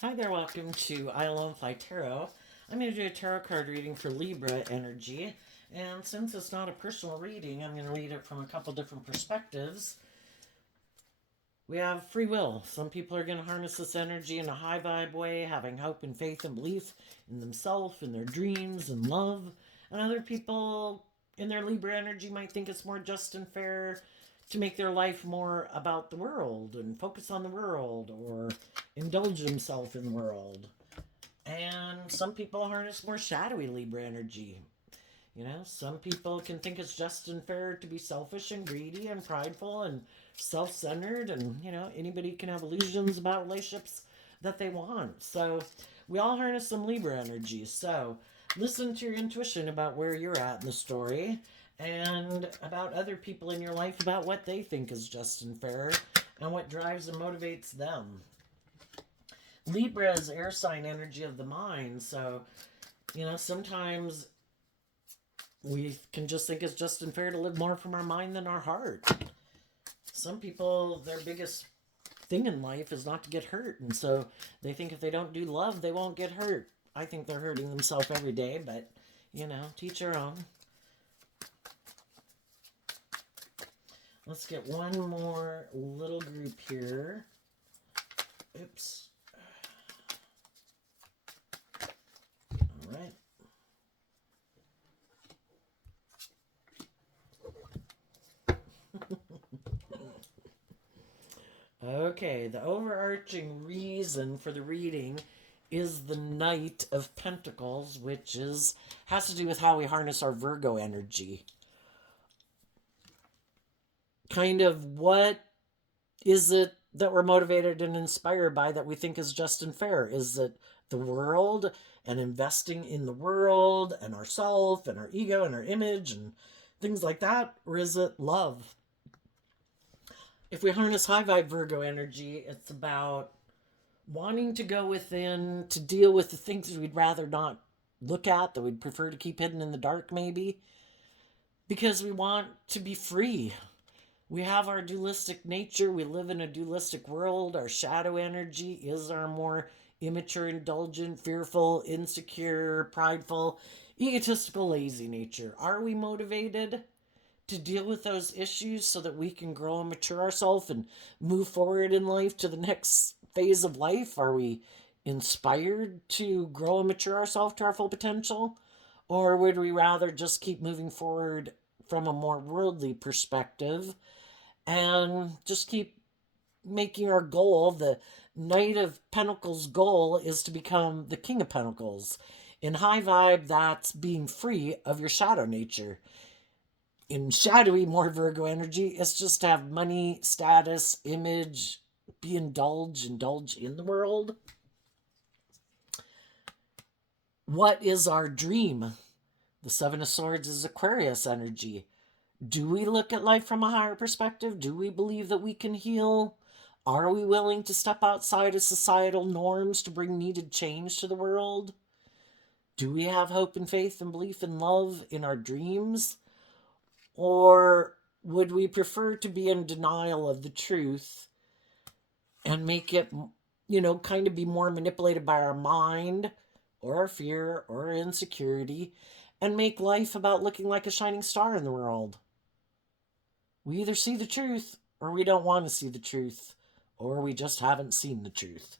Hi there, welcome to I Alone Fly Tarot. I'm going to do a tarot card reading for Libra energy. And since it's not a personal reading, I'm going to read it from a couple different perspectives. We have free will. Some people are going to harness this energy in a high vibe way, having hope and faith and belief in themselves, in their dreams and love. And other people in their Libra energy might think it's more just and fair to make their life more about the world and focus on the world or indulge themselves in the world. And some people harness more shadowy Libra energy. Some people can think it's just and fair to be selfish and greedy and prideful and self centered, and, anybody can have illusions about relationships that they want. So, we all harness some Libra energy. So, listen to your intuition about where you're at in the story and about other people in your life, about what they think is just and fair and what drives and motivates them. Libra is air sign energy of the mind. So, sometimes we can just think it's just and fair to live more from our mind than our heart. Some people, their biggest thing in life is not to get hurt. And so they think if they don't do love, they won't get hurt. I think they're hurting themselves every day, but, teach your own. Let's get one more little group here. Oops. All right. Okay, the overarching reason for the reading is the Knight of Pentacles, which has to do with how we harness our Virgo energy. Kind of what is it that we're motivated and inspired by that we think is just and fair? Is it the world and investing in the world and ourself and our ego and our image and things like that? Or is it love? If we harness high vibe Virgo energy, it's about wanting to go within to deal with the things we'd rather not look at, that we'd prefer to keep hidden in the dark, maybe, because we want to be free. We have our dualistic nature. We live in a dualistic world. Our shadow energy is our more immature, indulgent, fearful, insecure, prideful, egotistical, lazy nature. Are we motivated to deal with those issues so that we can grow and mature ourselves and move forward in life to the next phase of life? Are we inspired to grow and mature ourselves to our full potential? Or would we rather just keep moving forward from a more worldly perspective and just keep making our goal, the Knight of Pentacles goal, is to become the King of Pentacles? In high vibe, that's being free of your shadow nature. In shadowy, more Virgo energy, it's just to have money, status, image, be indulge in the world. What is our dream? The Seven of Swords is Aquarius energy. Do we look at life from a higher perspective? Do we believe that we can heal? Are we willing to step outside of societal norms to bring needed change to the world? Do we have hope and faith and belief and love in our dreams? Or would we prefer to be in denial of the truth and make it, kind of be more manipulated by our mind or our fear or our insecurity and make life about looking like a shining star in the world? We either see the truth or we don't want to see the truth, or we just haven't seen the truth.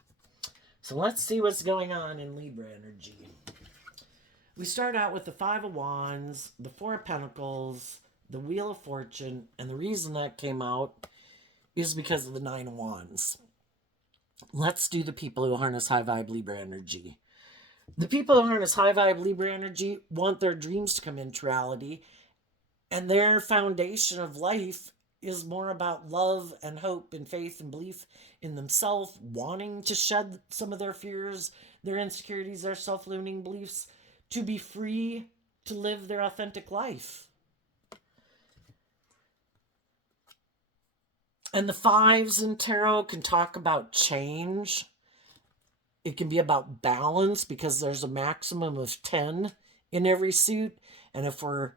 So let's see what's going on in Libra energy. We start out with the Five of Wands, the Four of Pentacles, the Wheel of Fortune, and the reason that came out is because of the Nine of Wands. Let's do the people who harness high vibe Libra energy. The people who harness high vibe Libra energy want their dreams to come into reality, and their foundation of life is more about love and hope and faith and belief in themselves, wanting to shed some of their fears, their insecurities, their self-limiting beliefs, to be free to live their authentic life. And the fives in tarot can talk about change. It can be about balance because there's a maximum of 10 in every suit. And if we're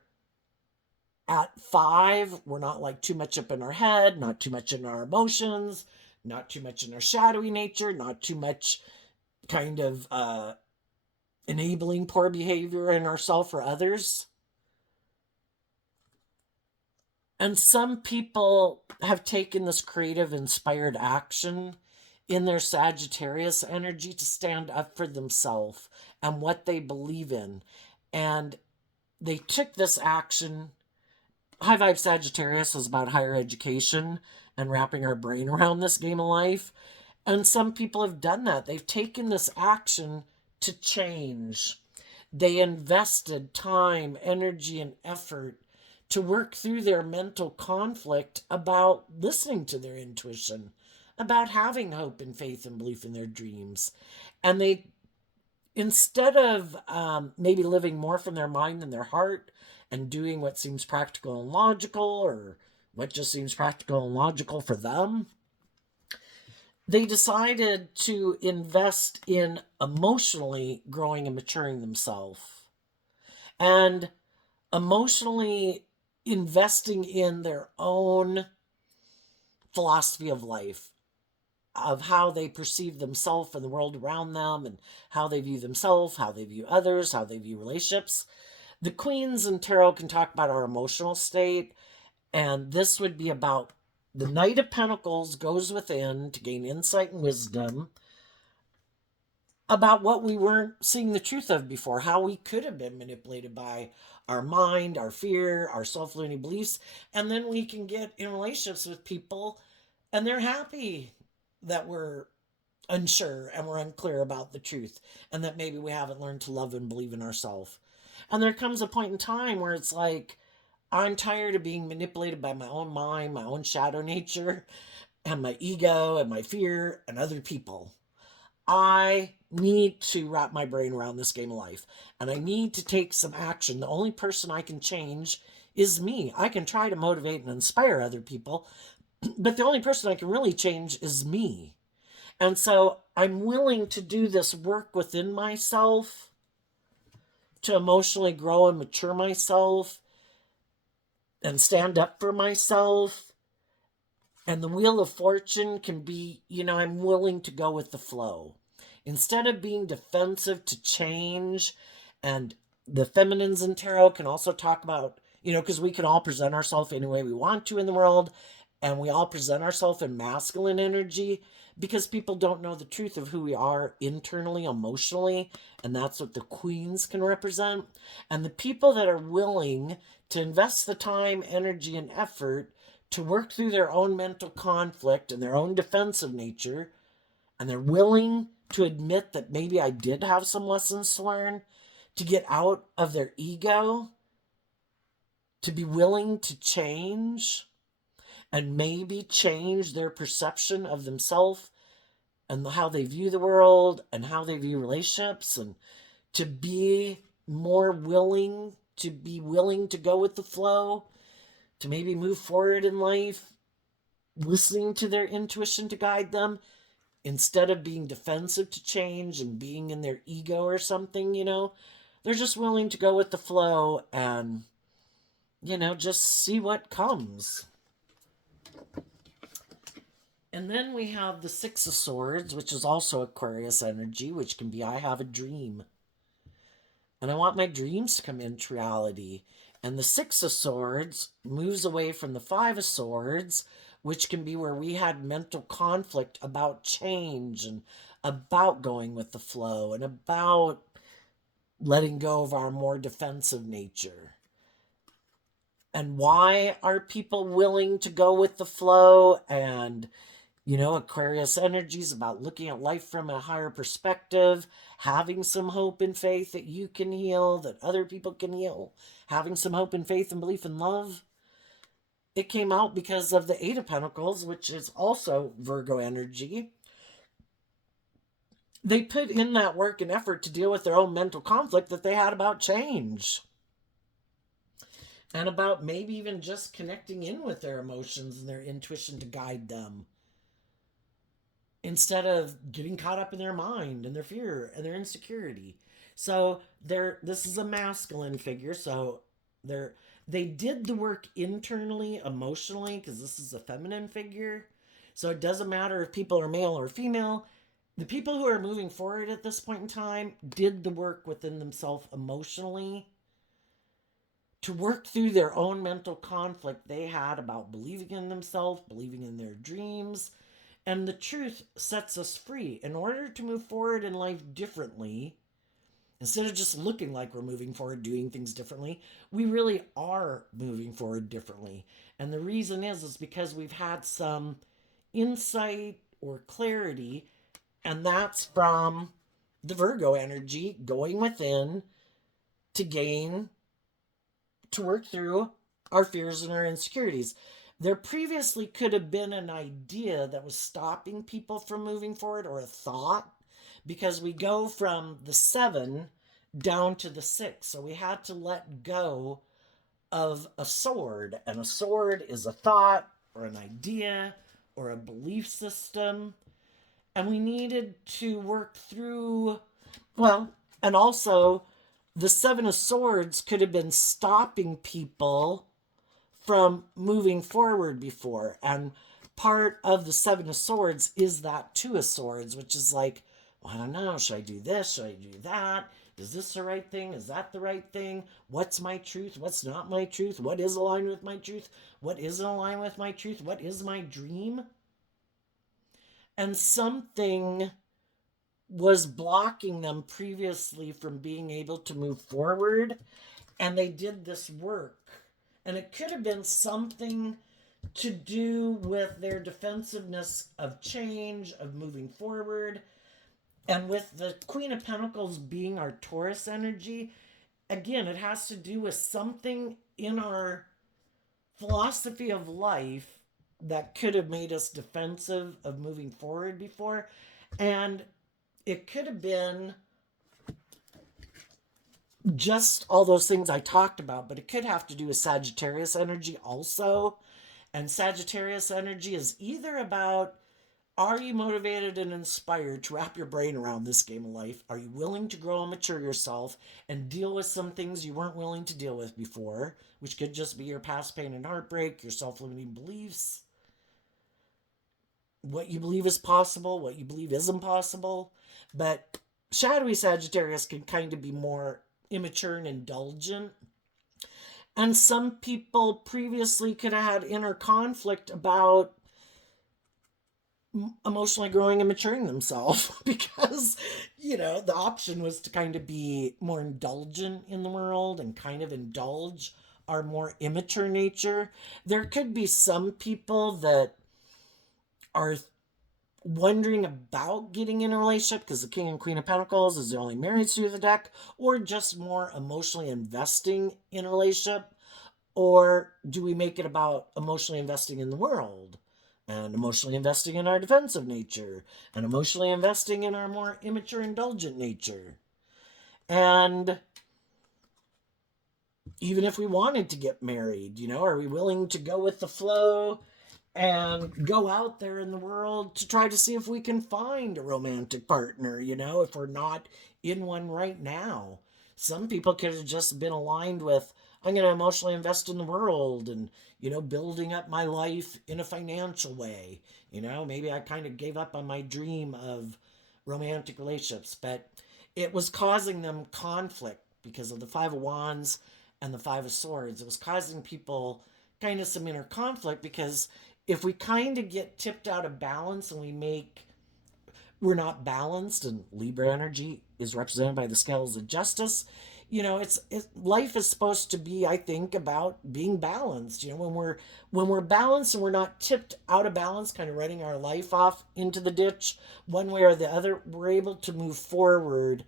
at 5, we're not like too much up in our head, not too much in our emotions, not too much in our shadowy nature, not too much kind of enabling poor behavior in ourselves or others. And some people have taken this creative, inspired action in their Sagittarius energy to stand up for themselves and what they believe in. And they took this action. High Vibe Sagittarius is about higher education and wrapping our brain around this game of life. And some people have done that. They've taken this action to change. They invested time, energy, and effort to work through their mental conflict about listening to their intuition, about having hope and faith and belief in their dreams. And they, instead of maybe living more from their mind than their heart and doing what seems practical and logical, or what just seems practical and logical for them, they decided to invest in emotionally growing and maturing themselves and emotionally investing in their own philosophy of life, of how they perceive themselves and the world around them, and how they view themselves, how they view others, how they view relationships. The Queens in Tarot can talk about our emotional state, and this would be about the Knight of Pentacles goes within to gain insight and wisdom about what we weren't seeing the truth of before, how we could have been manipulated by our mind, our fear, our self-limiting beliefs. And then we can get in relationships with people and they're happy that we're unsure and we're unclear about the truth, and that maybe we haven't learned to love and believe in ourselves. And there comes a point in time where it's like, I'm tired of being manipulated by my own mind, my own shadow nature, and my ego and my fear and other people. I need to wrap my brain around this game of life, and I need to take some action. The only person I can change is me. I can try to motivate and inspire other people, but the only person I can really change is me. And so I'm willing to do this work within myself to emotionally grow and mature myself and stand up for myself. And the Wheel of Fortune can be, I'm willing to go with the flow. Instead of being defensive to change, and the feminines in tarot can also talk about, because we can all present ourselves any way we want to in the world, and we all present ourselves in masculine energy because people don't know the truth of who we are internally, emotionally, and that's what the Queens can represent. And the people that are willing to invest the time, energy, and effort to work through their own mental conflict and their own defensive nature, and they're willing to admit that maybe I did have some lessons to learn, to get out of their ego, to be willing to change, and maybe change their perception of themselves and how they view the world and how they view relationships, and to be more willing to go with the flow, to maybe move forward in life, listening to their intuition to guide them instead of being defensive to change and being in their ego or something. They're just willing to go with the flow and, just see what comes. And then we have the Six of Swords, which is also Aquarius energy, which can be I have a dream. And I want my dreams to come into reality. And the Six of Swords moves away from the Five of Swords, which can be where we had mental conflict about change and about going with the flow and about letting go of our more defensive nature. And why are people willing to go with the flow? And Aquarius energy is about looking at life from a higher perspective, having some hope and faith that you can heal, that other people can heal, having some hope and faith and belief in love. It came out because of the Eight of Pentacles, which is also Virgo energy. They put in that work and effort to deal with their own mental conflict that they had about change. And about maybe even just connecting in with their emotions and their intuition to guide them, instead of getting caught up in their mind and their fear and their insecurity. So this is a masculine figure, so they did the work internally, emotionally, because this is a feminine figure. So it doesn't matter if people are male or female. The people who are moving forward at this point in time did the work within themselves emotionally to work through their own mental conflict they had about believing in themselves, believing in their dreams. And the truth sets us free. In order to move forward in life differently, instead of just looking like we're moving forward, doing things differently, we really are moving forward differently. And the reason is because we've had some insight or clarity, and that's from the Virgo energy going within to gain, to work through our fears and our insecurities. There previously could have been an idea that was stopping people from moving forward, or a thought, because we go from the 7 down to the 6. So we had to let go of a sword. And a sword is a thought or an idea or a belief system. And we needed to work through, well, and also the 7 of Swords could have been stopping people from moving forward before. And part of the 7 of Swords is that 2 of Swords, which is like, well, I don't know, should I do this? Should I do that? Is this the right thing? Is that the right thing? What's my truth? What's not my truth? What is aligned with my truth? What isn't aligned with my truth? What is my dream? And something was blocking them previously from being able to move forward. And they did this work. And it could have been something to do with their defensiveness of change, of moving forward. And with the Queen of Pentacles being our Taurus energy, again, it has to do with something in our philosophy of life that could have made us defensive of moving forward before. And it could have been just all those things I talked about, but it could have to do with Sagittarius energy also. And Sagittarius energy is either about, are you motivated and inspired to wrap your brain around this game of life? Are you willing to grow and mature yourself and deal with some things you weren't willing to deal with before, which could just be your past pain and heartbreak, your self-limiting beliefs, what you believe is possible, what you believe isn't possible. But shadowy Sagittarius can kind of be more immature and indulgent. And some people previously could have had inner conflict about emotionally growing and maturing themselves because, the option was to kind of be more indulgent in the world and kind of indulge our more immature nature. There could be some people that are wondering about getting in a relationship because the King and Queen of Pentacles is the only married through the deck, or just more emotionally investing in a relationship. Or do we make it about emotionally investing in the world and emotionally investing in our defensive nature and emotionally investing in our more immature, indulgent nature? And even if we wanted to get married, are we willing to go with the flow and go out there in the world to try to see if we can find a romantic partner, if we're not in one right now? Some people could have just been aligned with, I'm going to emotionally invest in the world and, building up my life in a financial way. Maybe I kind of gave up on my dream of romantic relationships, but it was causing them conflict because of the 5 of Wands and the 5 of Swords. It was causing people kind of some inner conflict because if we kind of get tipped out of balance and we're not balanced, and Libra energy is represented by the scales of justice, life is supposed to be, I think, about being balanced. When we're balanced and we're not tipped out of balance, kind of running our life off into the ditch one way or the other, we're able to move forward,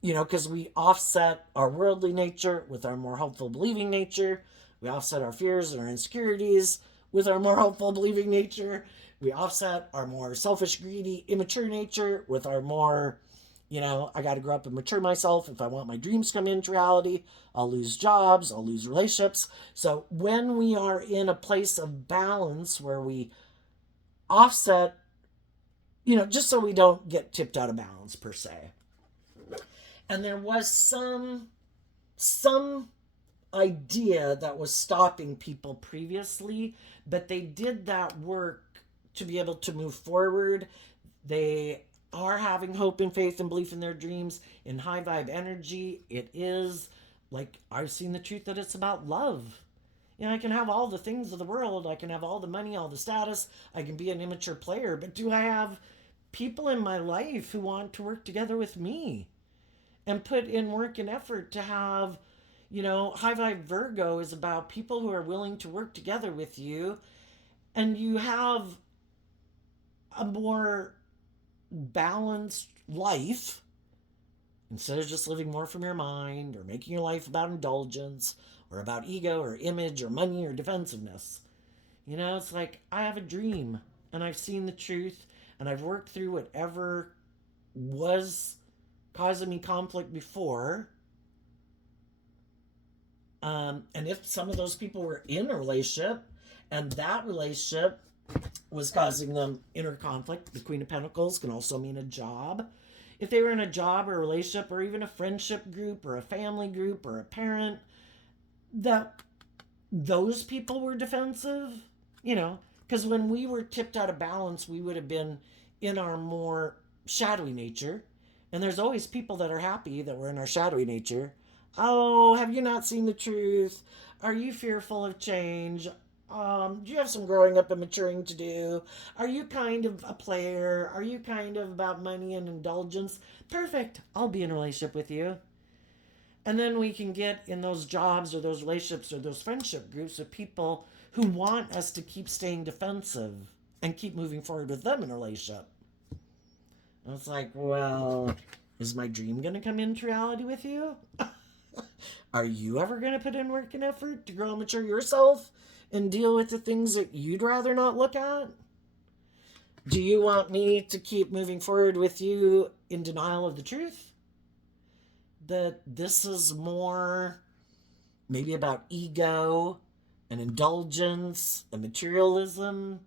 because we offset our worldly nature with our more hopeful believing nature. We offset our fears and our insecurities with our more hopeful believing nature. We offset our more selfish, greedy, immature nature with our more, I got to grow up and mature myself. If I want my dreams to come into reality, I'll lose jobs, I'll lose relationships. So when we are in a place of balance where we offset, just so we don't get tipped out of balance per se. And there was some idea that was stopping people previously, but they did that work to be able to move forward. They are having hope and faith and belief in their dreams in high vibe energy, it is like I've seen the truth that it's about love. You know, I can have all the things of the world, I can have all the money, all the status, I can be an immature player, but do I have people in my life who want to work together with me and put in work and effort to have, high vibe Virgo is about people who are willing to work together with you, and you have a more balanced life instead of just living more from your mind or making your life about indulgence or about ego or image or money or defensiveness. It's like I have a dream and I've seen the truth and I've worked through whatever was causing me conflict before. And if some of those people were in a relationship and that relationship was causing them inner conflict, the Queen of Pentacles can also mean a job. If they were in a job or a relationship or even a friendship group or a family group or a parent, that those people were defensive, because when we were tipped out of balance, we would have been in our more shadowy nature. And there's always people that are happy that we're in our shadowy nature. Oh, have you not seen the truth? Are you fearful of change? Do you have some growing up and maturing to do? Are you kind of a player? Are you kind of about money and indulgence? Perfect. I'll be in a relationship with you. And then we can get in those jobs or those relationships or those friendship groups with people who want us to keep staying defensive and keep moving forward with them in a relationship. And it's like, well, is my dream going to come into reality with you? Are you ever going to put in work and effort to grow and mature yourself and deal with the things that you'd rather not look at? Do you want me to keep moving forward with you in denial of the truth? That this is more maybe about ego and indulgence and materialism.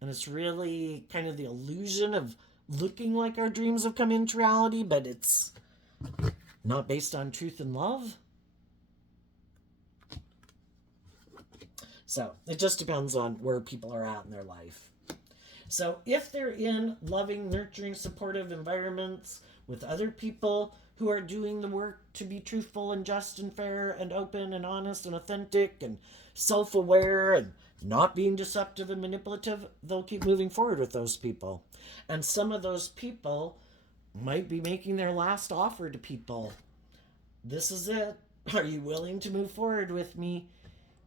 And it's really kind of the illusion of looking like our dreams have come into reality, but it's not based on truth and love. So it just depends on where people are at in their life. So if they're in loving, nurturing, supportive environments with other people who are doing the work to be truthful and just and fair and open and honest and authentic and self-aware and not being deceptive and manipulative, they'll keep moving forward with those people. And some of those people might be making their last offer to people. This is it. Are you willing to move forward with me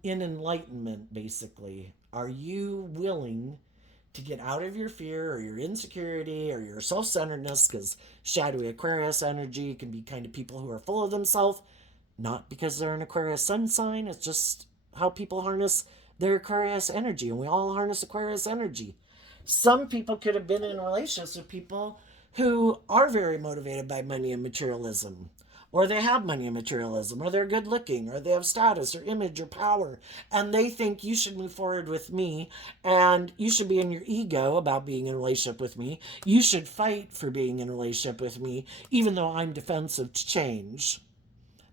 in enlightenment, basically? Are you willing to get out of your fear or your insecurity or your self-centeredness? Because shadowy Aquarius energy can be kind of people who are full of themselves, not because they're an Aquarius sun sign. It's just how people harness their Aquarius energy, and we all harness Aquarius energy. Some people could have been in relationships with people who are very motivated by money and materialism, or they have money and materialism, or they're good looking, or they have status or image or power, and they think you should move forward with me, and you should be in your ego about being in a relationship with me. You should fight for being in a relationship with me, even though I'm defensive to change.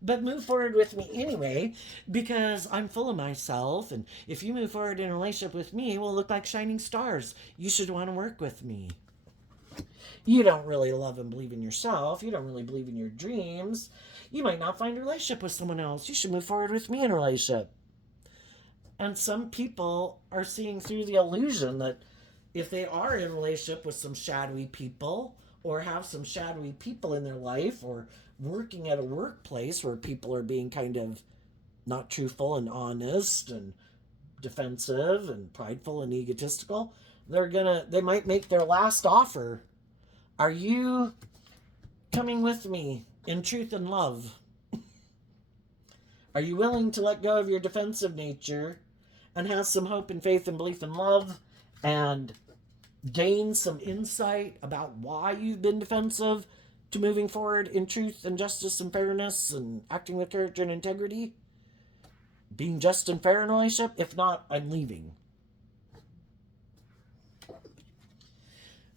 But move forward with me anyway, because I'm full of myself, and if you move forward in a relationship with me, we'll look like shining stars. You should want to work with me. You don't really love and believe in yourself. You don't really believe in your dreams. You might not find a relationship with someone else. You should move forward with me in a relationship. And some people are seeing through the illusion that if they are in a relationship with some shadowy people, or have some shadowy people in their life, or working at a workplace where people are being kind of not truthful and honest and defensive and prideful and egotistical, they might make their last offer. Are you coming with me in truth and love? Are you willing to let go of your defensive nature and have some hope and faith and belief and love and gain some insight about why you've been defensive to moving forward in truth and justice and fairness and acting with character and integrity? Being just and fair in a relationship? If not, I'm leaving.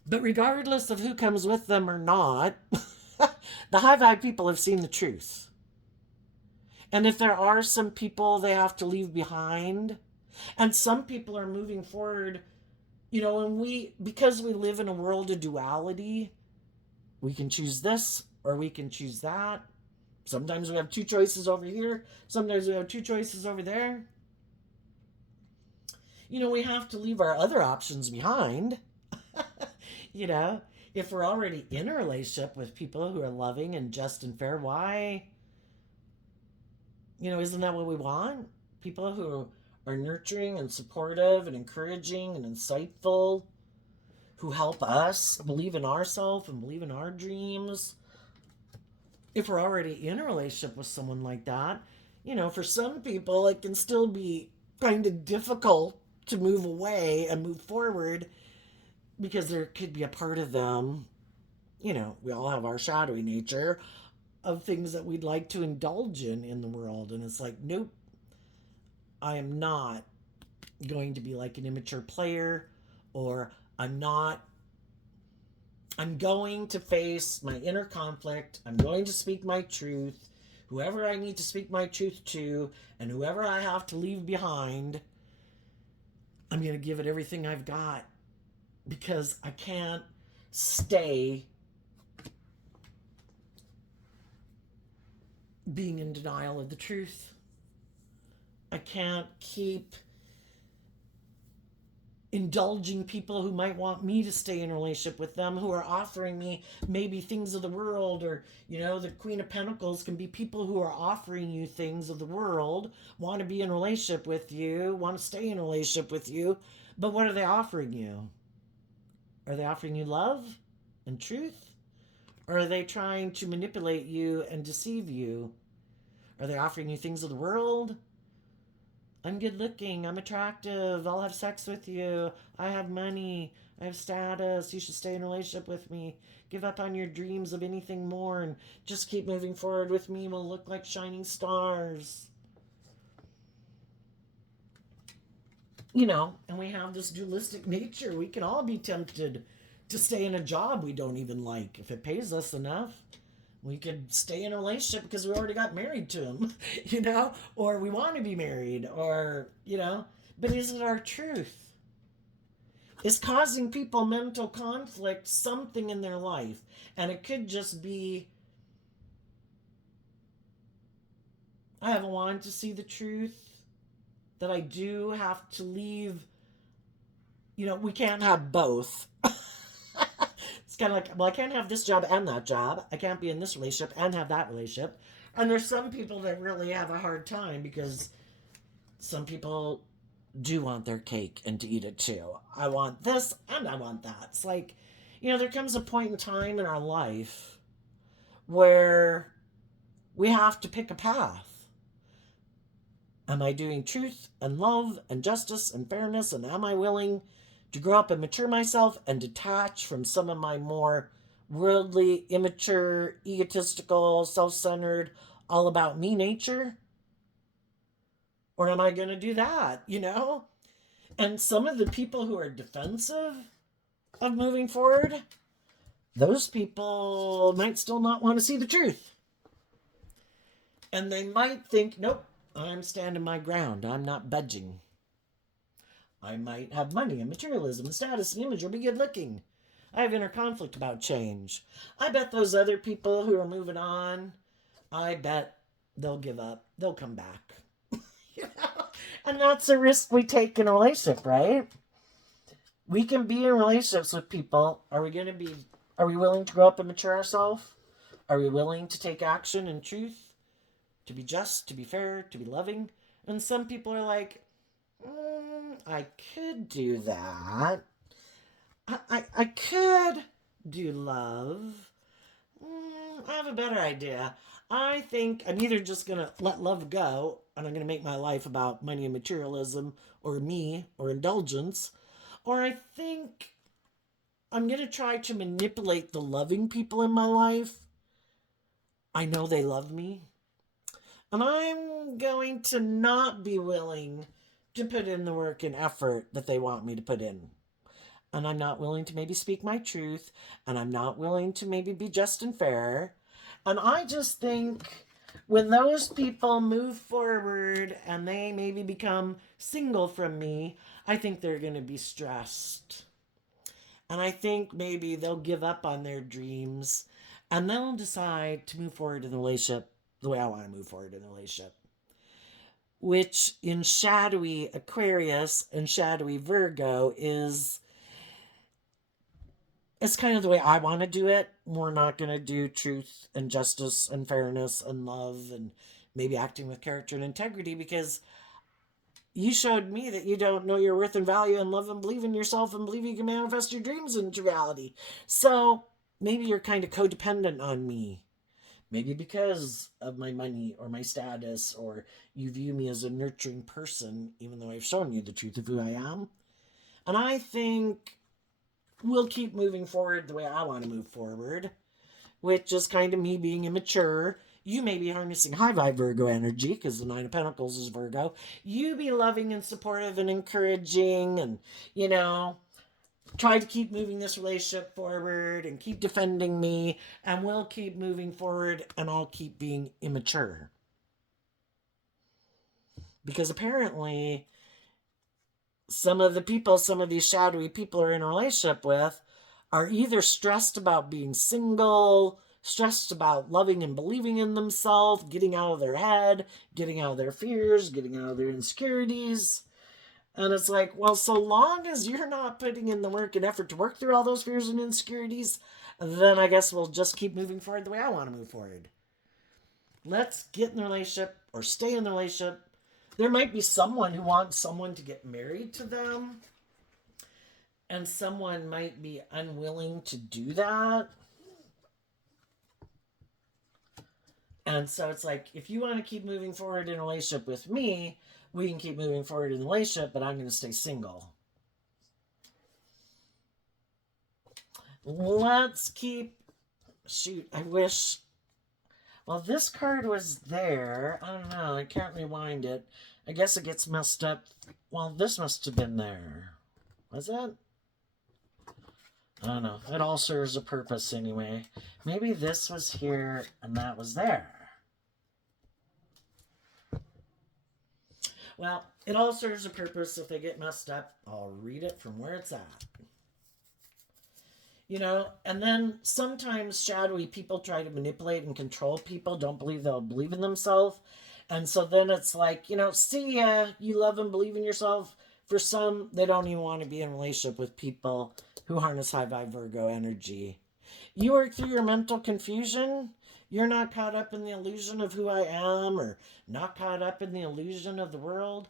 But regardless of who comes with them or not, the high vibe people have seen the truth. And if there are some people they have to leave behind, and some people are moving forward, because we live in a world of duality, we can choose this or we can choose that. Sometimes we have two choices over here, sometimes we have two choices over there. We have to leave our other options behind. you know, if we're already in a relationship with people who are loving and just and fair, why, isn't that what we want? People who are nurturing and supportive and encouraging and insightful, who help us believe in ourselves and believe in our dreams. If we're already in a relationship with someone like that, for some people, it can still be kind of difficult to move away and move forward because there could be a part of them, we all have our shadowy nature of things that we'd like to indulge in the world. And it's like, nope, I am not going to be like an immature player, or I'm not. I'm going to face my inner conflict. I'm going to speak my truth. Whoever I need to speak my truth to, and whoever I have to leave behind, I'm going to give it everything I've got, because I can't stay being in denial of the truth. I can't keep indulging people who might want me to stay in a relationship with them, who are offering me maybe things of the world. Or the Queen of Pentacles can be people who are offering you things of the world, want to be in a relationship with you, want to stay in a relationship with you, but what are they offering you? Are they offering you love and truth, or are they trying to manipulate you and deceive you? Are they offering you things of the world? I'm good looking, I'm attractive, I'll have sex with you, I have money, I have status, you should stay in a relationship with me, give up on your dreams of anything more and just keep moving forward with me, we'll look like shining stars. And we have this dualistic nature. We can all be tempted to stay in a job we don't even like if it pays us enough. We could stay in a relationship because we already got married to him, or we want to be married, or, but is it our truth? Is causing people mental conflict something in their life? And it could just be, I haven't wanted to see the truth, that I do have to leave. We can't have both. It's kind of like, well, I can't have this job and that job. I can't be in this relationship and have that relationship. And there's some people that really have a hard time, because some people do want their cake and to eat it too. I want this and I want that. It's like, there comes a point in time in our life where we have to pick a path. Am I doing truth and love and justice and fairness? And am I willing to grow up and mature myself and detach from some of my more worldly, immature, egotistical, self-centered, all about me nature? Or am I going to do that, And some of the people who are defensive of moving forward, those people might still not want to see the truth. And they might think, nope, I'm standing my ground. I'm not budging. I might have money and materialism and status and image, or be good looking. I have inner conflict about change. I bet those other people who are moving on, I bet they'll give up. They'll come back. And that's a risk we take in a relationship, right? We can be in relationships with people. Are we willing to grow up and mature ourselves? Are we willing to take action and truth? To be just, to be fair, to be loving? And some people are like, I could do that. I could do love. I have a better idea. I think I'm either just going to let love go and I'm going to make my life about money and materialism, or me, or indulgence. Or I think I'm going to try to manipulate the loving people in my life. I know they love me. And I'm going to not be willing to put in the work and effort that they want me to put in. And I'm not willing to maybe speak my truth. And I'm not willing to maybe be just and fair. And I just think when those people move forward and they maybe become single from me, I think they're going to be stressed. And I think maybe they'll give up on their dreams and they'll decide to move forward in the relationship the way I want to move forward in the relationship. Which in shadowy Aquarius and shadowy Virgo is it's kind of the way I want to do it. We're not going to do truth and justice and fairness and love and maybe acting with character and integrity because you showed me that you don't know your worth and value and love and believe in yourself and believe you can manifest your dreams into reality. So maybe you're kind of codependent on me. Maybe because of my money or my status, or you view me as a nurturing person, even though I've shown you the truth of who I am. And I think we'll keep moving forward the way I want to move forward, which is kind of me being immature. You may be harnessing high vibe Virgo energy because the Nine of Pentacles is Virgo. You be loving and supportive and encouraging and, you know, try to keep moving this relationship forward and keep defending me. And we'll keep moving forward and I'll keep being immature. Because apparently, some of these shadowy people are in a relationship with, are either stressed about being single, stressed about loving and believing in themselves, getting out of their head, getting out of their fears, getting out of their insecurities. And it's like, well, so long as you're not putting in the work and effort to work through all those fears and insecurities, then I guess we'll just keep moving forward the way I want to move forward. Let's get in the relationship or stay in the relationship. There might be someone who wants someone to get married to them, and someone might be unwilling to do that. And so it's like, if you want to keep moving forward in a relationship with me, we can keep moving forward in the relationship, but I'm going to stay single. Let's keep. Shoot, I wish. Well, this card was there. I don't know. I can't rewind it. I guess it gets messed up. Well, this must have been there. Was it? I don't know. It all serves a purpose anyway. Maybe this was here and that was there. Well, it all serves a purpose. If they get messed up, I'll read it from where it's at. You know, and then sometimes shadowy people try to manipulate and control people, don't believe they'll believe in themselves. And so then it's like, you know, see ya, you love and believe in yourself. For some, they don't even want to be in a relationship with people who harness high vibe Virgo energy. You work through your mental confusion. You're not caught up in the illusion of who I am or not caught up in the illusion of the world.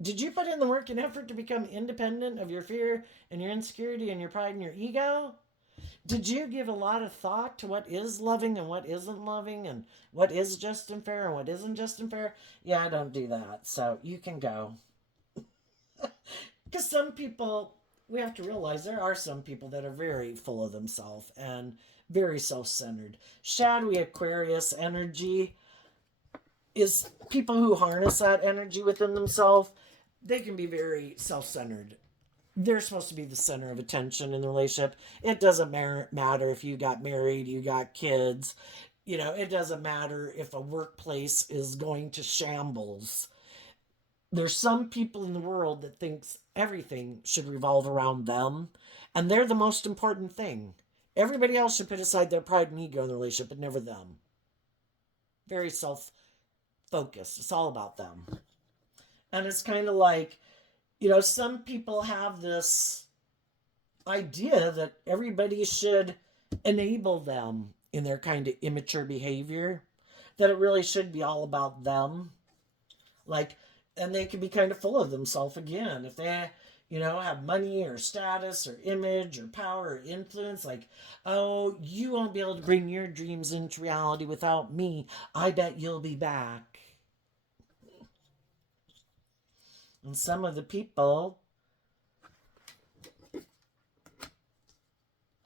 Did you put in the work and effort to become independent of your fear and your insecurity and your pride and your ego? Did you give a lot of thought to what is loving and what isn't loving and what is just and fair and what isn't just and fair? Yeah, I don't do that. So you can go. Because some people, we have to realize there are some people that are very full of themselves and very self centered. Shadowy Aquarius energy is people who harness that energy within themselves. They can be very self centered. They're supposed to be the center of attention in the relationship. It doesn't matter if you got married, you got kids. You know, it doesn't matter if a workplace is going to shambles. There's some people in the world that thinks everything should revolve around them, and they're the most important thing. Everybody else should put aside their pride and ego in the relationship, but never them. Very self-focused. It's all about them. And it's kind of like, you know, some people have this idea that everybody should enable them in their kind of immature behavior, that it really should be all about them. Like, and they can be kind of full of themselves again. If they, you know, have money or status or image or power or influence, like, oh, you won't be able to bring your dreams into reality without me. I bet you'll be back. And some of the people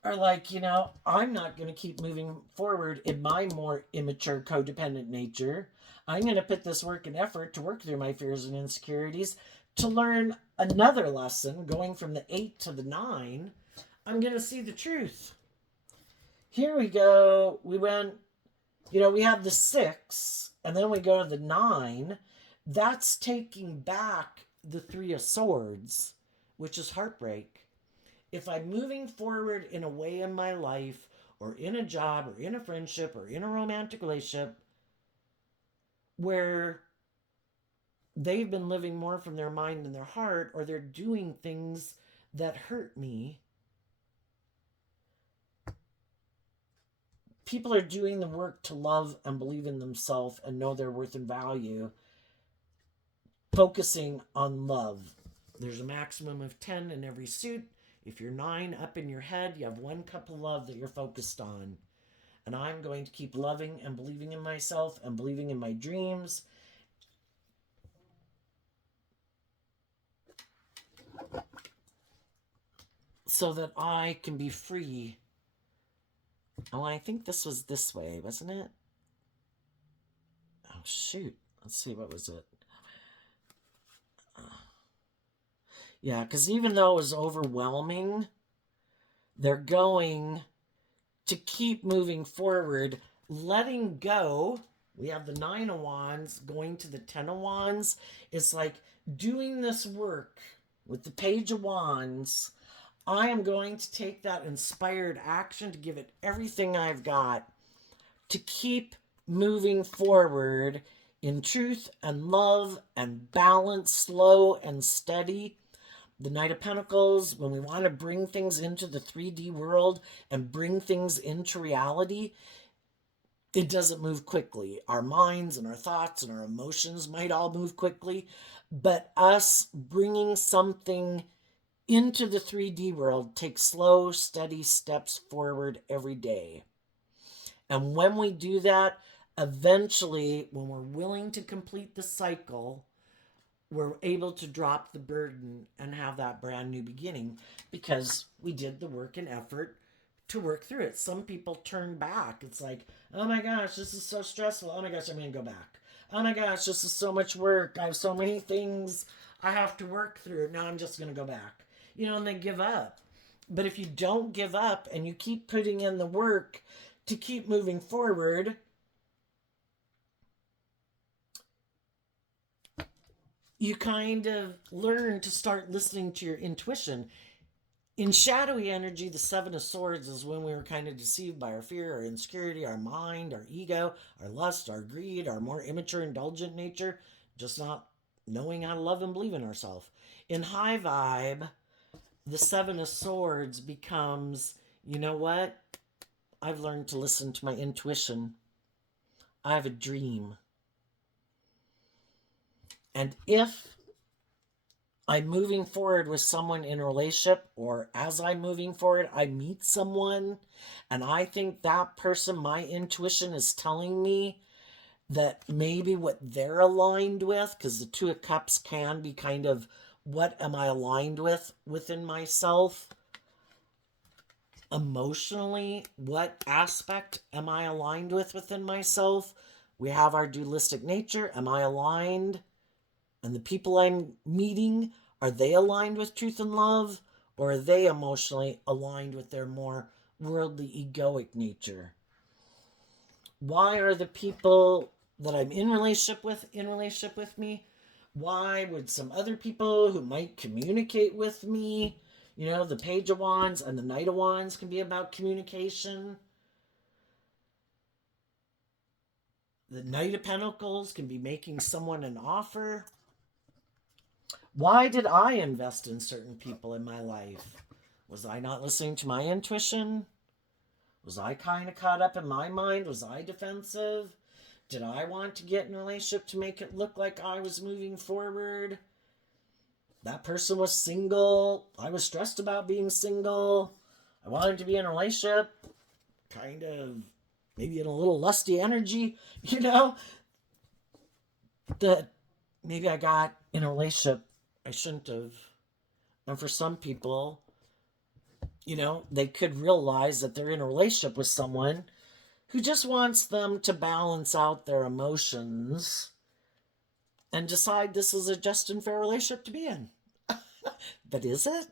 are like, you know, I'm not going to keep moving forward in my more immature, codependent nature. I'm going to put this work and effort to work through my fears and insecurities to learn another lesson going from the 8 to the 9. I'm going to see the truth. Here we go. We went, you know, we have the 6 and then we go to the 9. That's taking back the 3 of Swords, which is heartbreak. if I'm moving forward in a way in my life, or in a job, or in a friendship, or in a romantic relationship, where they've been living more from their mind and their heart, or they're doing things that hurt me, people are doing the work to love and believe in themselves and know their worth and value, focusing on love. There's a maximum of 10 in every suit. If you're 9 up in your head, you have 1 cup of love that you're focused on. And I'm going to keep loving and believing in myself and believing in my dreams. So that I can be free. Oh, I think this was this way, wasn't it? Oh, shoot. Let's see, what was it? Yeah, because even though it was overwhelming, they're going to keep moving forward, letting go. We have the 9 of Wands going to the 10 of Wands. It's like doing this work with the Page of Wands. I am going to take that inspired action to give it everything I've got to keep moving forward in truth and love and balance, slow and steady. The Knight of Pentacles, when we want to bring things into the 3D world and bring things into reality, it doesn't move quickly. Our minds and our thoughts and our emotions might all move quickly, but us bringing something into the 3D world takes slow, steady steps forward every day. And when we do that, eventually, when we're willing to complete the cycle, we're able to drop the burden and have that brand new beginning because we did the work and effort to work through it. Some people turn back. It's like, oh my gosh, this is so stressful. Oh my gosh, I'm going to go back. Oh my gosh, this is so much work. I have so many things I have to work through. Now I'm just going to go back. And they give up. But if you don't give up and you keep putting in the work to keep moving forward, you kind of learn to start listening to your intuition. In shadowy energy, the 7 of Swords is when we were kind of deceived by our fear, our insecurity, our mind, our ego, our lust, our greed, our more immature, indulgent nature, just not knowing how to love and believe in ourselves. In high vibe, the 7 of Swords becomes, you know what? I've learned to listen to my intuition. I have a dream. And if I'm moving forward with someone in a relationship, or as I'm moving forward, I meet someone and I think that person, my intuition is telling me that maybe what they're aligned with, because the 2 of Cups can be kind of, what am I aligned with within myself? Emotionally, what aspect am I aligned with within myself? We have our dualistic nature. Am I aligned? And the people I'm meeting, are they aligned with truth and love? Or are they emotionally aligned with their more worldly, egoic nature? Why are the people that I'm in relationship with me? Why would some other people who might communicate with me, the Page of Wands and the Knight of Wands can be about communication. The Knight of Pentacles can be making someone an offer. Why did I invest in certain people in my life? Was I not listening to my intuition? Was I kind of caught up in my mind? Was I defensive? Did I want to get in a relationship to make it look like I was moving forward? That person was single. I was stressed about being single. I wanted to be in a relationship. Kind of maybe in a little lusty energy, that maybe I got in a relationship I shouldn't have. And for some people, they could realize that they're in a relationship with someone who just wants them to balance out their emotions and decide this is a just and fair relationship to be in. But is it?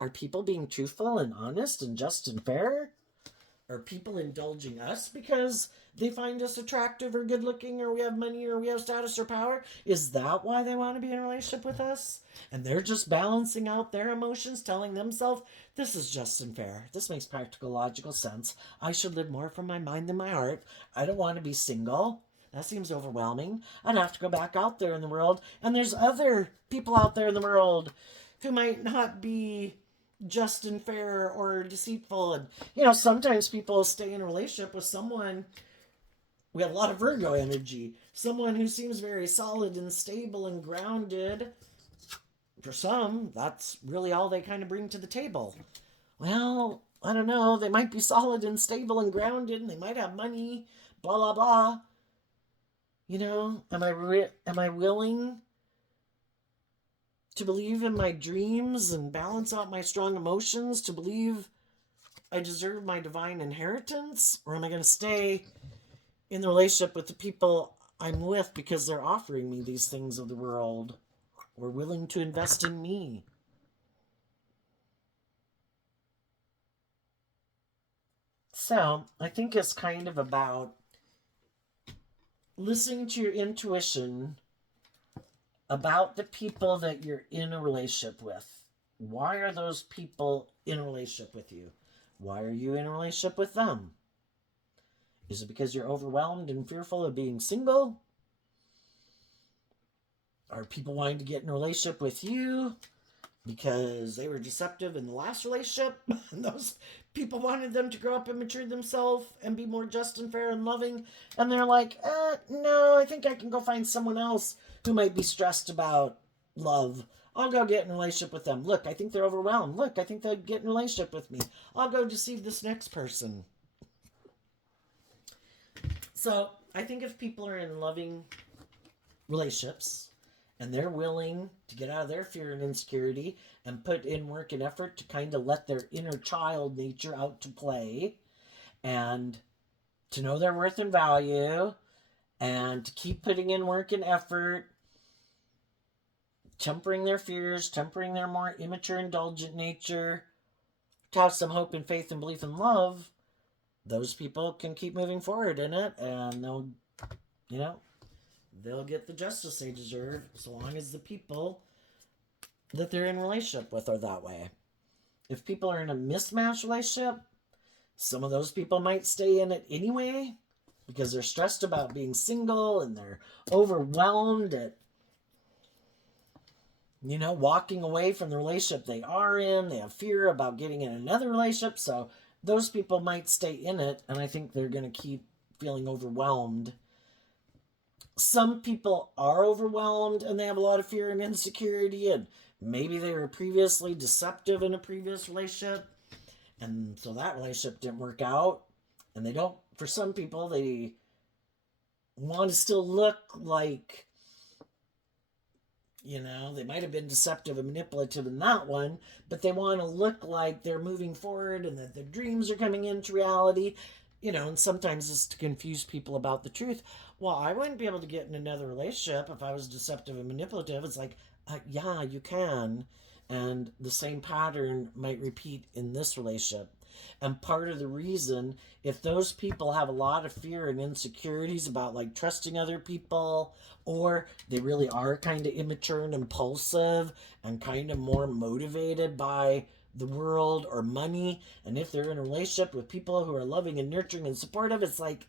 Are people being truthful and honest and just and fair? Are people indulging us because they find us attractive or good looking or we have money or we have status or power? Is that why they want to be in a relationship with us? And they're just balancing out their emotions, telling themselves, this is just and fair. This makes practical, logical sense. I should live more from my mind than my heart. I don't want to be single. That seems overwhelming. I'd have to go back out there in the world. And there's other people out there in the world who might not be just and fair or deceitful. And, sometimes people stay in a relationship with someone, we have a lot of Virgo energy, someone who seems very solid and stable and grounded. For some, that's really all they kind of bring to the table. Well, I don't know. They might be solid and stable and grounded, and they might have money, blah, blah, blah. Am I willing to believe in my dreams and balance out my strong emotions, to believe I deserve my divine inheritance? Or am I going to stay in the relationship with the people I'm with because they're offering me these things of the world or willing to invest in me? So I think it's kind of about listening to your intuition about the people that you're in a relationship with. Why are those people in a relationship with you? Why are you in a relationship with them? Is it because you're overwhelmed and fearful of being single? Are people wanting to get in a relationship with you because they were deceptive in the last relationship and those people wanted them to grow up and mature themselves and be more just and fair and loving, and they're like, no, I think I can go find someone else who might be stressed about love. I'll go get in a relationship with them. Look, I think they're overwhelmed. Look, I think they'll get in a relationship with me. I'll go deceive this next person. So I think if people are in loving relationships and they're willing to get out of their fear and insecurity and put in work and effort to kind of let their inner child nature out to play and to know their worth and value and to keep putting in work and effort, tempering their fears, tempering their more immature, indulgent nature, to have some hope and faith and belief and love, those people can keep moving forward in it, and they'll get the justice they deserve, so long as the people that they're in a relationship with are that way. If people are in a mismatched relationship, some of those people might stay in it anyway because they're stressed about being single and they're overwhelmed at walking away from the relationship they are in. They have fear about getting in another relationship, so those people might stay in it, and I think they're going to keep feeling overwhelmed. Some people are overwhelmed and they have a lot of fear and insecurity, and maybe they were previously deceptive in a previous relationship, and so that relationship didn't work out. And they don't, for some people, they want to still look like, they might have been deceptive and manipulative in that one, but they want to look like they're moving forward and that their dreams are coming into reality. And sometimes it's to confuse people about the truth. Well, I wouldn't be able to get in another relationship if I was deceptive and manipulative. It's like, yeah, you can. And the same pattern might repeat in this relationship. And part of the reason, if those people have a lot of fear and insecurities about like trusting other people, or they really are kind of immature and impulsive and kind of more motivated by the world or money, and if they're in a relationship with people who are loving and nurturing and supportive, it's like,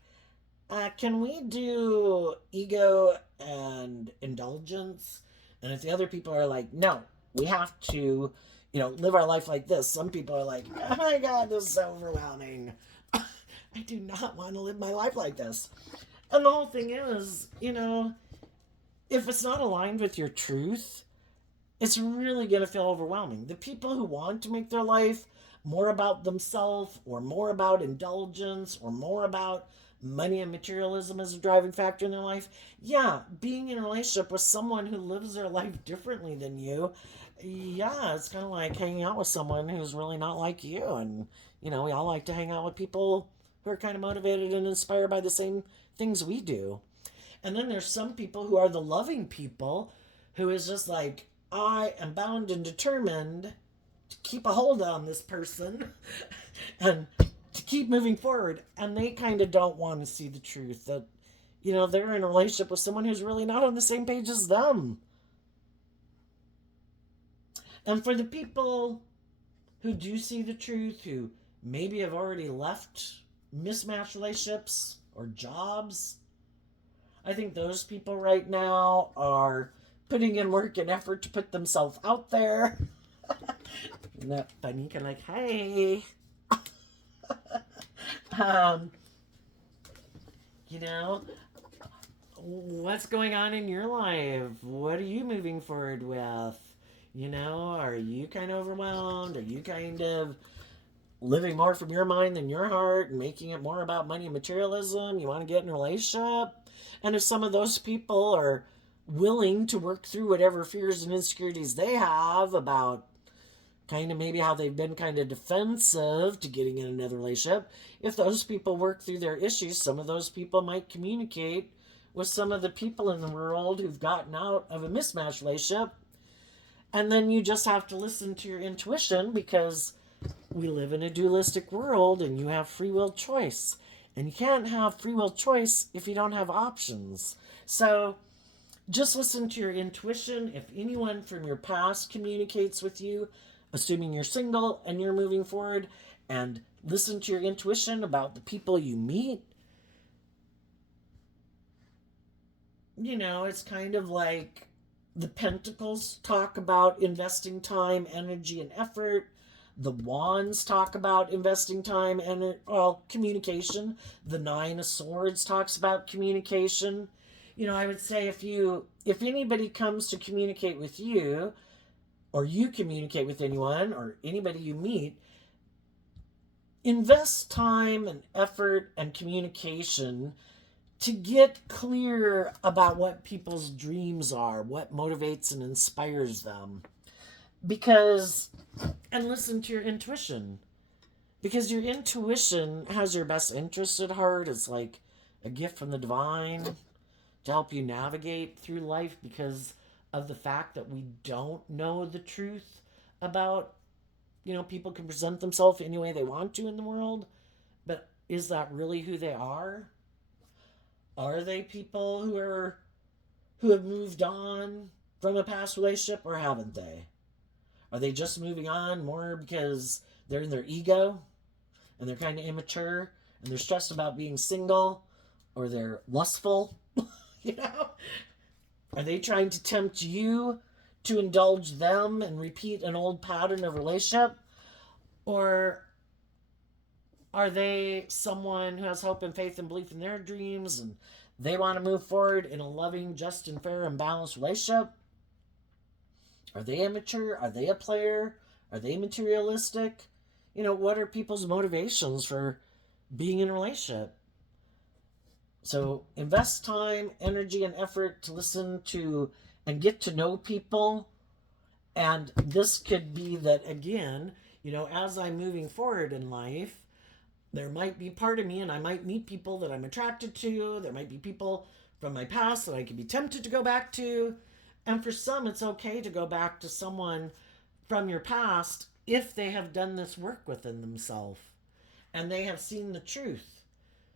can we do ego and indulgence? And if the other people are like, no, we have to, live our life like this. Some people are like, oh my God, this is so overwhelming. I do not want to live my life like this. And the whole thing is, if it's not aligned with your truth, it's really going to feel overwhelming. The people who want to make their life more about themselves or more about indulgence or more about money and materialism as a driving factor in their life, yeah, being in a relationship with someone who lives their life differently than you, yeah, it's kind of like hanging out with someone who's really not like you. And, we all like to hang out with people who are kind of motivated and inspired by the same things we do. And then there's some people who are the loving people who is just like, I am bound and determined to keep a hold on this person and to keep moving forward, and they kind of don't want to see the truth that, they're in a relationship with someone who's really not on the same page as them. And for the people who do see the truth, who maybe have already left mismatched relationships or jobs, I think those people right now are putting in work and effort to put themselves out there. Isn't that funny? Kind of like, hey, um, you know, what's going on in your life? What are you moving forward with? Are you kind of overwhelmed? Are you kind of living more from your mind than your heart and making it more about money and materialism? You want to get in a relationship? And if some of those people are willing to work through whatever fears and insecurities they have about kind of maybe how they've been kind of defensive to getting in another relationship, if those people work through their issues, some of those people might communicate with some of the people in the world who've gotten out of a mismatched relationship. And then you just have to listen to your intuition, because we live in a dualistic world and you have free will choice. And you can't have free will choice if you don't have options. So just listen to your intuition. If anyone from your past communicates with you, assuming you're single and you're moving forward, and listen to your intuition about the people you meet. It's kind of like the Pentacles talk about investing time, energy, and effort. The Wands talk about investing time and communication. The Nine of Swords talks about communication. I would say if anybody comes to communicate with you, or you communicate with anyone, or anybody you meet, invest time and effort and communication to get clear about what people's dreams are, what motivates and inspires them. And listen to your intuition. Because your intuition has your best interest at heart. It's like a gift from the divine to help you navigate through life, because of the fact that we don't know the truth about, people can present themselves any way they want to in the world, but is that really who they are? Are they people who have moved on from a past relationship, or haven't they? Are they just moving on more because they're in their ego and they're kind of immature and they're stressed about being single, or they're lustful? you know? Are they trying to tempt you to indulge them and repeat an old pattern of relationship? Or are they someone who has hope and faith and belief in their dreams, and they want to move forward in a loving, just, and fair and balanced relationship? Are they immature? Are they a player? Are they materialistic? What are people's motivations for being in a relationship? So invest time, energy, and effort to listen to and get to know people. And this could be that, again, as I'm moving forward in life, there might be part of me, and I might meet people that I'm attracted to. There might be people from my past that I could be tempted to go back to. And for some, it's okay to go back to someone from your past if they have done this work within themselves and they have seen the truth.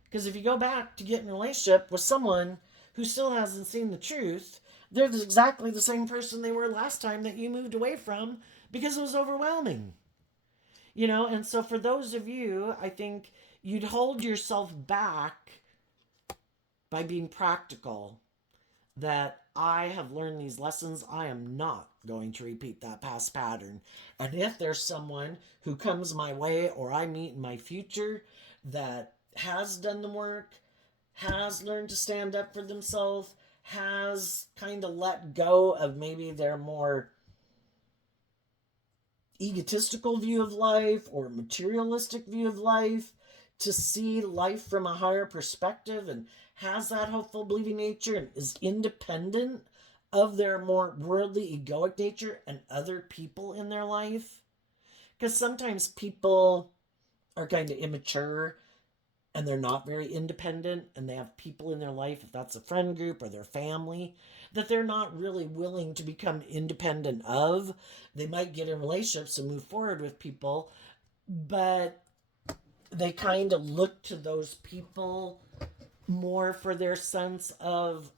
Because if you go back to get in a relationship with someone who still hasn't seen the truth, they're exactly the same person they were last time that you moved away from because it was overwhelming. And so for those of you, I think you'd hold yourself back by being practical, that I have learned these lessons. I am not going to repeat that past pattern. And if there's someone who comes my way or I meet in my future that has done the work, has learned to stand up for themselves, has kind of let go of maybe their more egotistical view of life or materialistic view of life, to see life from a higher perspective, and has that hopeful, believing nature, and is independent of their more worldly, egoic nature and other people in their life. Because sometimes people are kind of immature and they're not very independent, and they have people in their life, if that's a friend group or their family, that they're not really willing to become independent of. They might get in relationships and move forward with people, but they kind of look to those people more for their sense of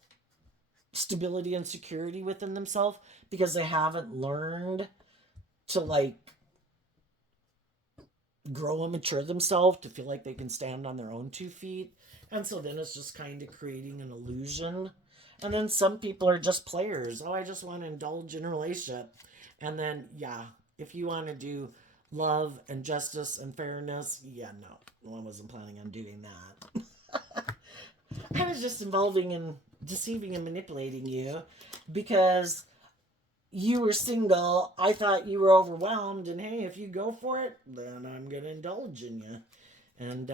stability and security within themselves because they haven't learned to like grow and mature themselves to feel like they can stand on their own 2 feet. And so then it's just kind of creating an illusion. And then some people are just players. Oh, I just want to indulge in a relationship. And then, yeah, if you want to do love and justice and fairness, yeah, no, I wasn't planning on doing that. I was just involving in deceiving and manipulating you because you were single. I thought you were overwhelmed, and hey, if you go for it, then I'm going to indulge in you. And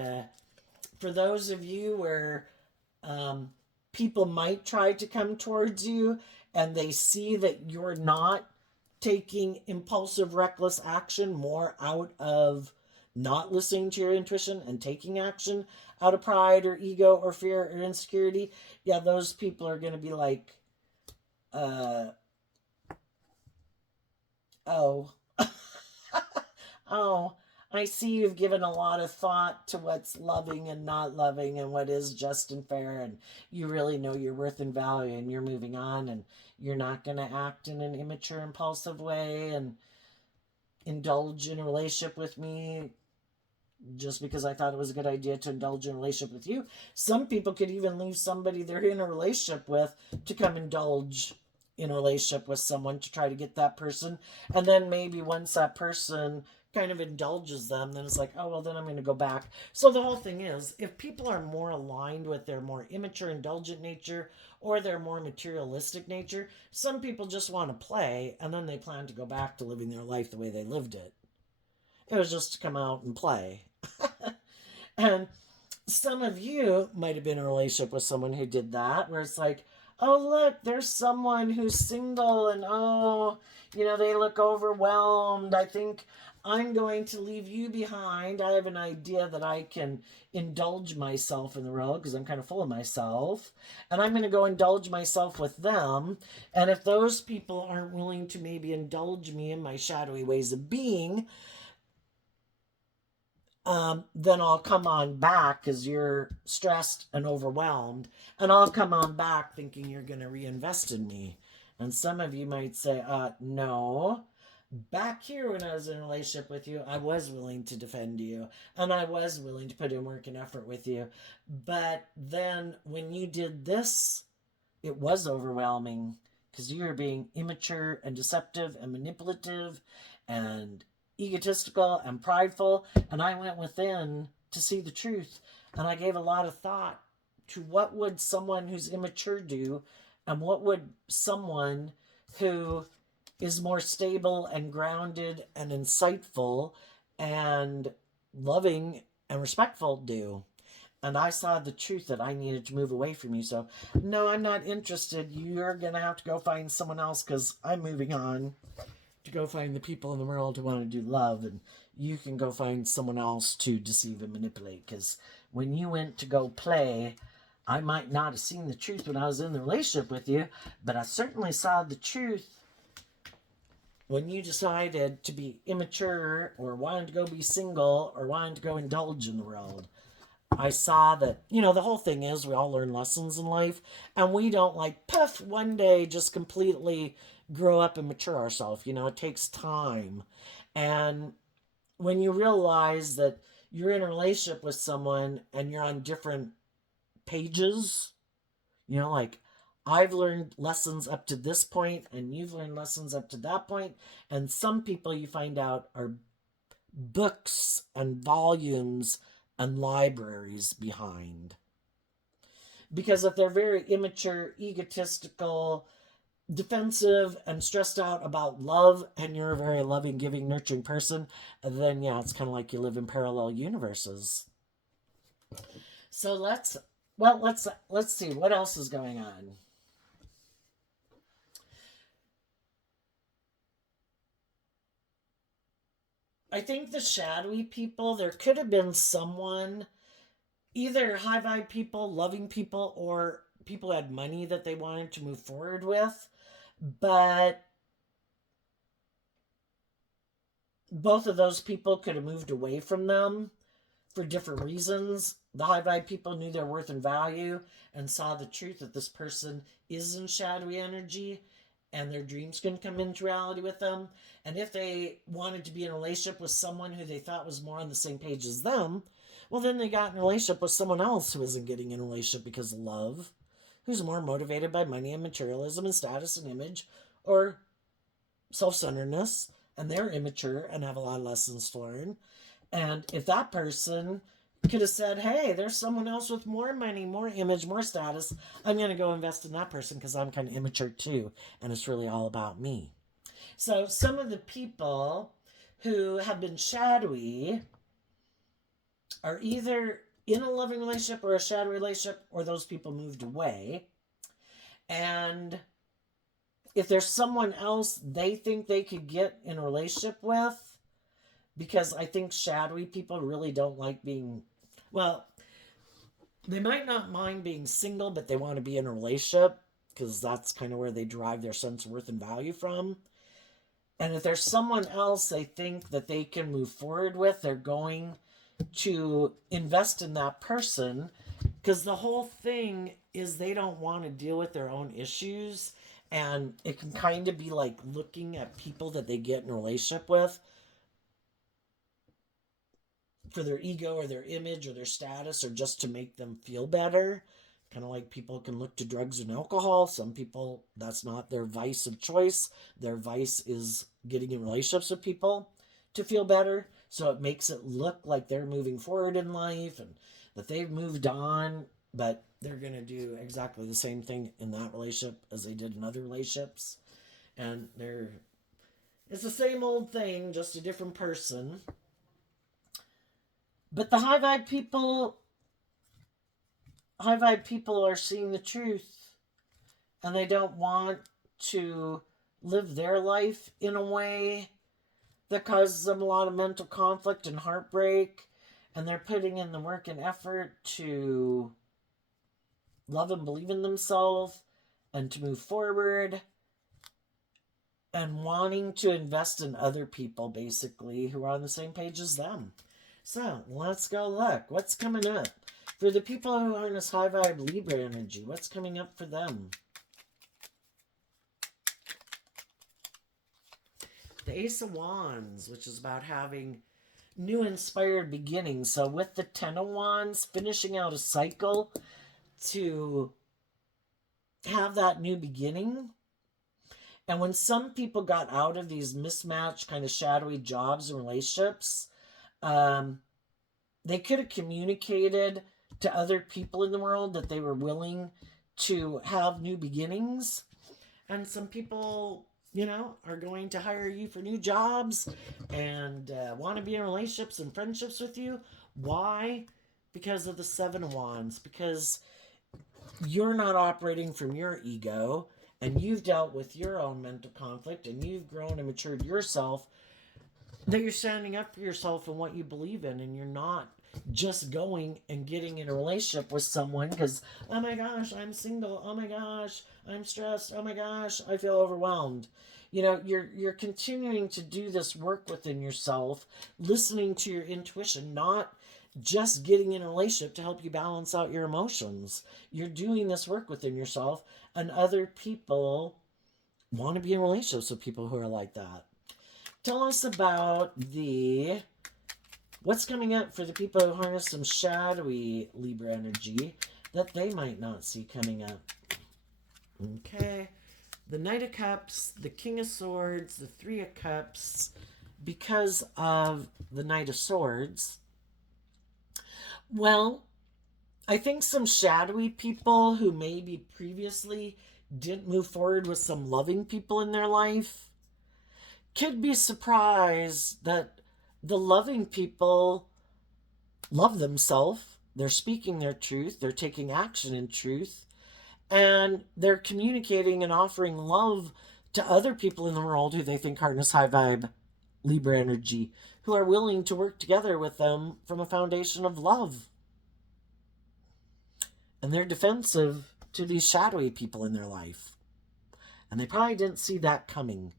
for those of you where um, people might try to come towards you and they see that you're not taking impulsive, reckless action more out of not listening to your intuition and taking action out of pride or ego or fear or insecurity, yeah, those people are going to be like, uh, oh, oh, I see you've given a lot of thought to what's loving and not loving and what is just and fair, and you really know your worth and value, and you're moving on, and you're not going to act in an immature, impulsive way and indulge in a relationship with me just because I thought it was a good idea to indulge in a relationship with you. Some people could even leave somebody they're in a relationship with to come indulge in a relationship with someone to try to get that person. And then maybe once that person kind of indulges them, then it's like, oh, well, then I'm going to go back. So the whole thing is, if people are more aligned with their more immature, indulgent nature or their more materialistic nature, some people just want to play and then they plan to go back to living their life the way they lived it. It was just to come out and play. And some of you might have been in a relationship with someone who did that, where it's like, oh, look, there's someone who's single and oh, they look overwhelmed. I think I'm going to leave you behind. I have an idea that I can indulge myself in the world because I'm kind of full of myself. And I'm going to go indulge myself with them. And if those people aren't willing to maybe indulge me in my shadowy ways of being, then I'll come on back because you're stressed and overwhelmed, and I'll come on back thinking you're going to reinvest in me. And some of you might say, no. Back here when I was in a relationship with you, I was willing to defend you, and I was willing to put in work and effort with you. But then when you did this, it was overwhelming because you were being immature and deceptive and manipulative and egotistical and prideful. And I went within to see the truth. And I gave a lot of thought to what would someone who's immature do, and what would someone who is more stable and grounded and insightful and loving and respectful do. And I saw the truth that I needed to move away from you. So, no, I'm not interested. You're going to have to go find someone else because I'm moving on to go find the people in the world who want to do love. And you can go find someone else to deceive and manipulate. Because when you went to go play, I might not have seen the truth when I was in the relationship with you, but I certainly saw the truth when you decided to be immature or wanted to go be single or wanted to go indulge in the world. I saw that, the whole thing is we all learn lessons in life, and we don't like, puff, one day just completely grow up and mature ourselves. It takes time. And when you realize that you're in a relationship with someone and you're on different pages, like I've learned lessons up to this point and you've learned lessons up to that point, and some people you find out are books and volumes and libraries behind. Because if they're very immature, egotistical, defensive, and stressed out about love, and you're a very loving, giving, nurturing person, then yeah, it's kind of like you live in parallel universes. So let's see what else is going on. I think the shadowy people, there could have been someone, either high vibe people, loving people, or people who had money that they wanted to move forward with. But both of those people could have moved away from them for different reasons. The high vibe people knew their worth and value and saw the truth that this person is in shadowy energy and their dreams can come into reality with them. And if they wanted to be in a relationship with someone who they thought was more on the same page as them, well, then they got in a relationship with someone else who isn't getting in a relationship because of love, who's more motivated by money and materialism and status and image, or self-centeredness, and they're immature and have a lot of lessons to learn. And if that person could have said, hey, there's someone else with more money, more image, more status, I'm going to go invest in that person because I'm kind of immature too, and it's really all about me. So some of the people who have been shadowy are either in a loving relationship or a shadowy relationship, or those people moved away. And if there's someone else they think they could get in a relationship with, because I think shadowy people really don't like being, well, they might not mind being single, but they want to be in a relationship because that's kind of where they derive their sense of worth and value from. And if there's someone else they think that they can move forward with, they're going to invest in that person, because the whole thing is they don't want to deal with their own issues. And it can kind of be like looking at people that they get in a relationship with for their ego or their image or their status or just to make them feel better. Kind of like people can look to drugs and alcohol. Some people, that's not their vice of choice. Their vice is getting in relationships with people to feel better. So it makes it look like they're moving forward in life and that they've moved on, but they're going to do exactly the same thing in that relationship as they did in other relationships. And it's the same old thing, just a different person. But the high vibe people are seeing the truth, and they don't want to live their life in a way that causes them a lot of mental conflict and heartbreak, and they're putting in the work and effort to love and believe in themselves and to move forward and wanting to invest in other people, basically, who are on the same page as them. So let's go look. What's coming up? For the people who are in this high vibe Libra energy, what's coming up for them? The Ace of Wands, which is about having new inspired beginnings. So with the Ten of Wands, finishing out a cycle to have that new beginning. And when some people got out of these mismatched kind of shadowy jobs and relationships, they could have communicated to other people in the world that they were willing to have new beginnings. And some people, are going to hire you for new jobs and want to be in relationships and friendships with you. Why? Because of the Seven of Wands. Because you're not operating from your ego, and you've dealt with your own mental conflict, and you've grown and matured yourself, that you're standing up for yourself and what you believe in, and you're not just going and getting in a relationship with someone because, oh my gosh, I'm single, oh my gosh, I'm stressed, oh my gosh, I feel overwhelmed. You're continuing to do this work within yourself, listening to your intuition, not just getting in a relationship to help you balance out your emotions. You're doing this work within yourself, and other people want to be in relationships with people who are like that. Tell us about what's coming up for the people who harness some shadowy Libra energy that they might not see coming up. Okay. The Knight of Cups, the King of Swords, the Three of Cups. Because of the Knight of Swords, well, I think some shadowy people who maybe previously didn't move forward with some loving people in their life could be surprised that the loving people love themselves. They're speaking their truth. They're taking action in truth. And they're communicating and offering love to other people in the world who they think harness high vibe Libra energy, who are willing to work together with them from a foundation of love. And they're defensive to these shadowy people in their life. And they probably didn't see that coming,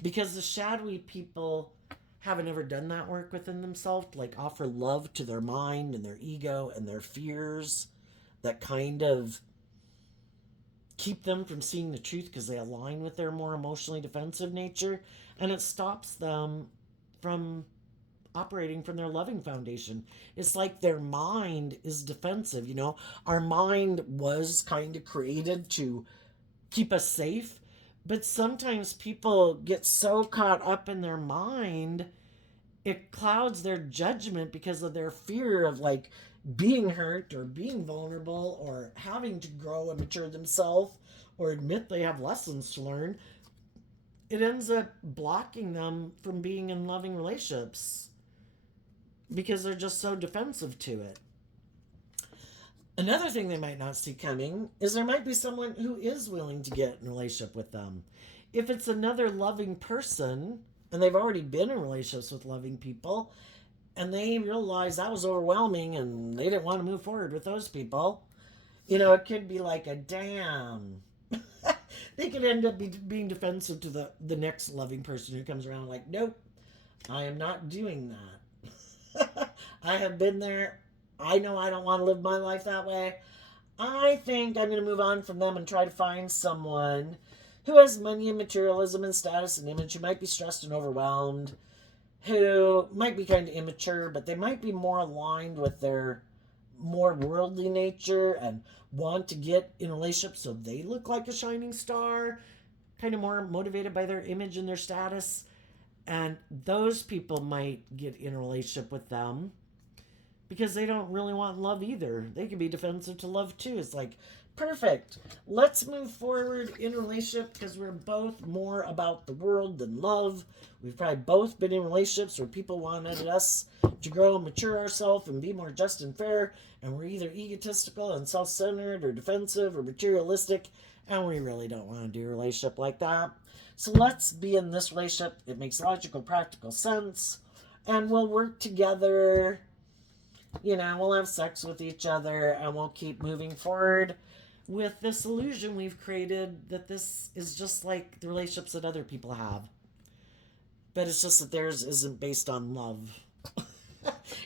because the shadowy people haven't ever done that work within themselves, like offer love to their mind and their ego and their fears that kind of keep them from seeing the truth because they align with their more emotionally defensive nature, and it stops them from operating from their loving foundation. It's like their mind is defensive, you know. Our mind was kind of created to keep us safe, but sometimes people get so caught up in their mind, it clouds their judgment because of their fear of like being hurt or being vulnerable or having to grow and mature themselves or admit they have lessons to learn. It ends up blocking them from being in loving relationships because they're just so defensive to it. Another thing they might not see coming is there might be someone who is willing to get in a relationship with them. If it's another loving person and they've already been in relationships with loving people and they realize that was overwhelming and they didn't want to move forward with those people, you know, it could be like a damn. They could end up being defensive to the next loving person who comes around like, nope, I am not doing that. I have been there. I know I don't want to live my life that way. I think I'm going to move on from them and try to find someone who has money and materialism and status and image, who might be stressed and overwhelmed, who might be kind of immature, but they might be more aligned with their more worldly nature and want to get in a relationship so they look like a shining star, kind of more motivated by their image and their status. And those people might get in a relationship with them because they don't really want love either. They can be defensive to love too. It's like, perfect. Let's move forward in a relationship because we're both more about the world than love. We've probably both been in relationships where people wanted us to grow and mature ourselves and be more just and fair. And we're either egotistical and self-centered or defensive or materialistic. And we really don't want to do a relationship like that. So let's be in this relationship. It makes logical, practical sense. And we'll work together. You know, we'll have sex with each other and we'll keep moving forward with this illusion we've created that this is just like the relationships that other people have. But it's just that theirs isn't based on love.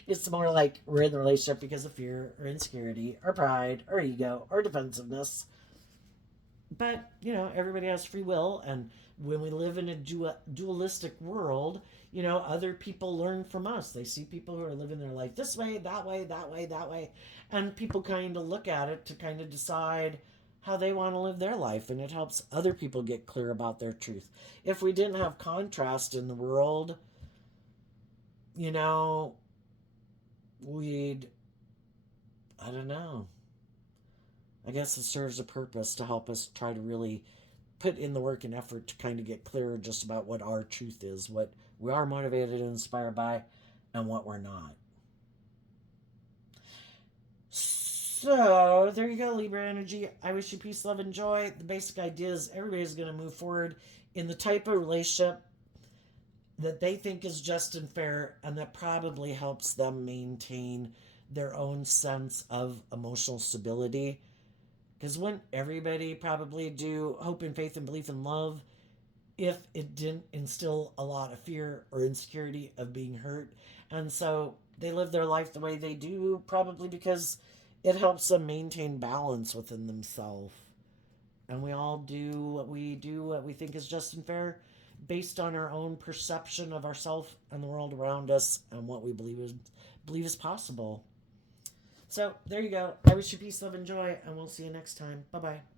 It's more like we're in the relationship because of fear or insecurity or pride or ego or defensiveness. But, you know, everybody has free will. And when we live in a dualistic world, you know, other people learn from us. They see people who are living their life this way, that way, that way, that way. And people kind of look at it to kind of decide how they want to live their life. And it helps other people get clear about their truth. If we didn't have contrast in the world, you know, we'd, I don't know. I guess it serves a purpose to help us try to really put in the work and effort to kind of get clearer just about what our truth is, what we are motivated and inspired by, and what we're not. So, there you go, Libra energy. I wish you peace, love, and joy. The basic idea is everybody's going to move forward in the type of relationship that they think is just and fair, and that probably helps them maintain their own sense of emotional stability. Because wouldn't everybody probably do hope and faith and belief and love if it didn't instill a lot of fear or insecurity of being hurt? And so they live their life the way they do, probably because it helps them maintain balance within themselves. And we all do what we think is just and fair, based on our own perception of ourselves and the world around us and what we believe is possible. So there you go. I wish you peace, love, and joy, and we'll see you next time. Bye bye.